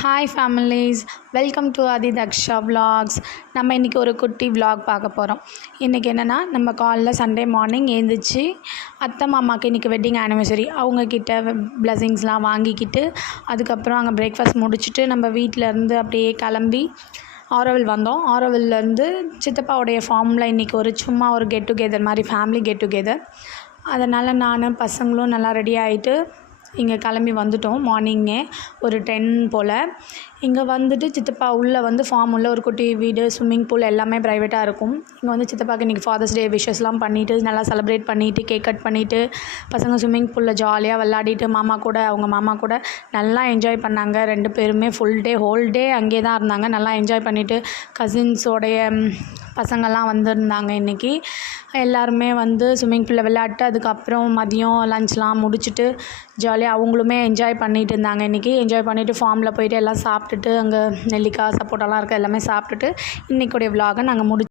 Hi families, welcome to Adithaksha vlogs. நம்ம இன்றைக்கி ஒரு குட்டி vlog பார்க்க போகிறோம். இன்றைக்கி என்னென்னா, நம்ம காலைல சண்டே மார்னிங் எழுந்திரிச்சு அத்தை மாமாவுக்கு இன்றைக்கி வெட்டிங் ஆனிவர்சரி, அவங்கக்கிட்ட பிளஸிங்ஸ்லாம் வாங்கிக்கிட்டு அதுக்கப்புறம் அங்கே பிரேக்ஃபாஸ்ட் முடிச்சுட்டு நம்ம வீட்டிலேருந்து அப்படியே கிளம்பி ஆரோவில் வந்தோம். ஆரோவில்லேருந்து சித்தப்பாவுடைய ஃபார்மில் இன்றைக்கி சும்மா ஒரு கெட் டுகெதர் மாதிரி, ஃபேமிலி கெட் டுகெதர். அதனால் நான் பசங்களும் நல்லா ரெடி ஆகிட்டு இங்கே கிளம்பி வந்துட்டோம். மார்னிங்கே ஒரு 10 போல் இங்கே வந்துட்டு சித்தப்பா உள்ளே ஃபார்ம் உள்ள ஒரு குட்டி வீடு, ஸ்விம்மிங் பூல் எல்லாமே ப்ரைவேட்டாக இருக்கும். இங்கே சித்தப்பாவுக்கு இன்றைக்கி ஃபாதர்ஸ் டே விஷஸ்லாம் பண்ணிவிட்டு நல்லா செலிப்ரேட் பண்ணிவிட்டு கேக் கட் பண்ணிவிட்டு பசங்க ஸ்விம்மிங் பூலில் ஜாலியாக விளாடிட்டு அவங்க மாமா கூட நல்லா என்ஜாய் பண்ணாங்க. 2 பேருமே ஹோல் டே அங்கே தான் இருந்தாங்க. நல்லா என்ஜாய் பண்ணிவிட்டு கசின்ஸோடைய பசங்கள்லாம் வந்திருந்தாங்க. இன்றைக்கி எல்லாருமே ஸ்விம்மிங் பூலில் விளையாட்டு அதுக்கப்புறம் மதியம் லஞ்ச்லாம் முடிச்சுட்டு ஜாலியாக அவங்களுமே என்ஜாய் பண்ணிகிட்டு இருந்தாங்க. இன்றைக்கி என்ஜாய் பண்ணிவிட்டு ஃபார்மில் போயிட்டு எல்லாம் சாப்பிட்டுட்டு அங்கே நெல்லிக்காய் சப்போட்டாலாம் இருக்குது, எல்லாமே சாப்பிட்டுட்டு இன்றைக்குடைய விலாகை நாங்கள்